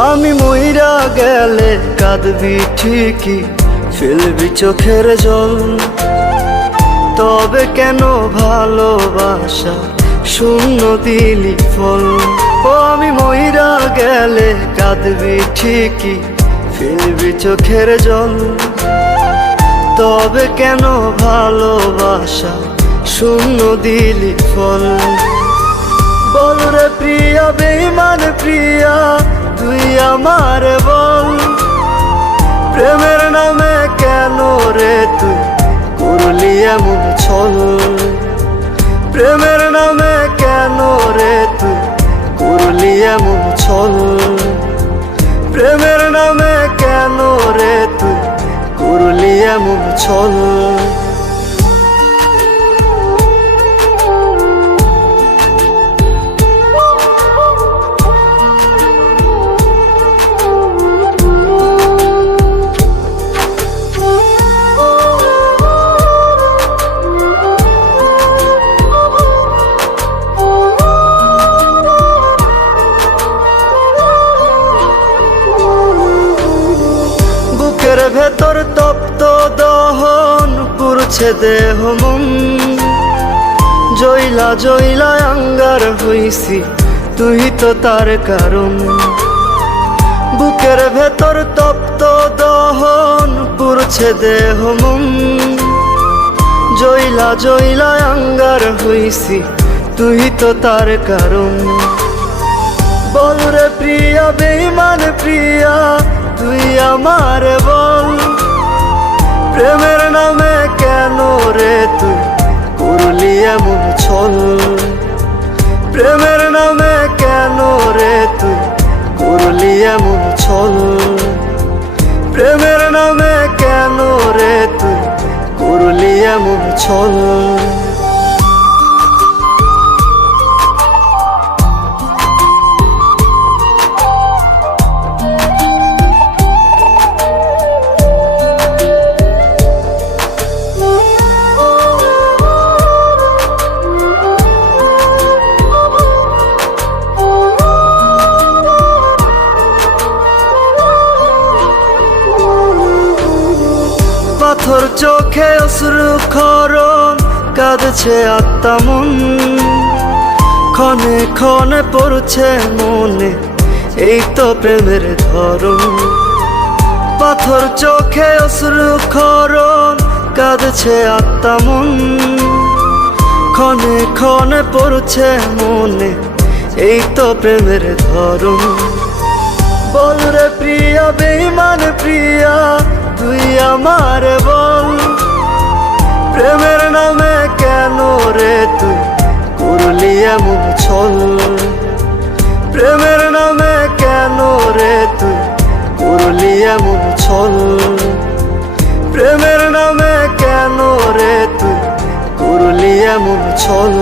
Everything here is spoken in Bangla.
আমি মইরা গেলে কাঁদবি ঠিকই, ফেলবি চোখের জল। তবে কেন ভালোবাসা শূন্য দিলি ফল? ও আমি মইরা গেলে কাঁদবি ঠিকই, ফেলবি চোখের জল। তবে কেন ভালোবাসা শূন্য দিলি ফল? বল রে প্রিয়া, বেঈমান প্রিয়া, তুই আমার বল। প্রেমের নামে কেন রে তুই করলি এমন ছল? প্রেমের নামে কেন রে তুই করলি এমন ছল? প্রেমের নামে কেন রে তুই করলি এমন ছল? ভেতর তপ্ত দহন পুরছে দেহ মন। জইলা জইলা আঙ্গার হইছি, তুই তো তার কারণ। বুকের ভেতর তপ্ত দহন পুরছে দেহ মন। জইলা জইলা আঙ্গার হইছি, তুই তো তার কারণ। বল রে প্রিয়া, বেঈমান প্রিয়া, তুই আমার বল। প্রেমের নামে কেন রে তুই করলি এমন ছল? প্রেমের নামে কেন রে তুই করলি এমন ছল? প্রেমের নামে কেন রে তুই করলি এমন ছল? পাথর চোখে অশ্রু ক্ষরণ, কাঁদছে আত্মা মন। ক্ষণে ক্ষণে পড়ছে মনে, এই তো প্রেমের ধরন। পাথর চোখে অশ্রু ক্ষরণ, কাঁদছে আত্মা মন। ক্ষণে ক্ষণে পড়ছে মনে, এই তো প্রেমের ধরন। বল রে প্রিয়া, বেঈমান প্রিয়া, তুই আমার বল। প্রেমের নামে কেন রে তুই করলি এমন ছল? প্রেমের নামে কেন রে তুই করলি এমন ছল? প্রেমের নামে কেন রে তুই করলি এমন ছল?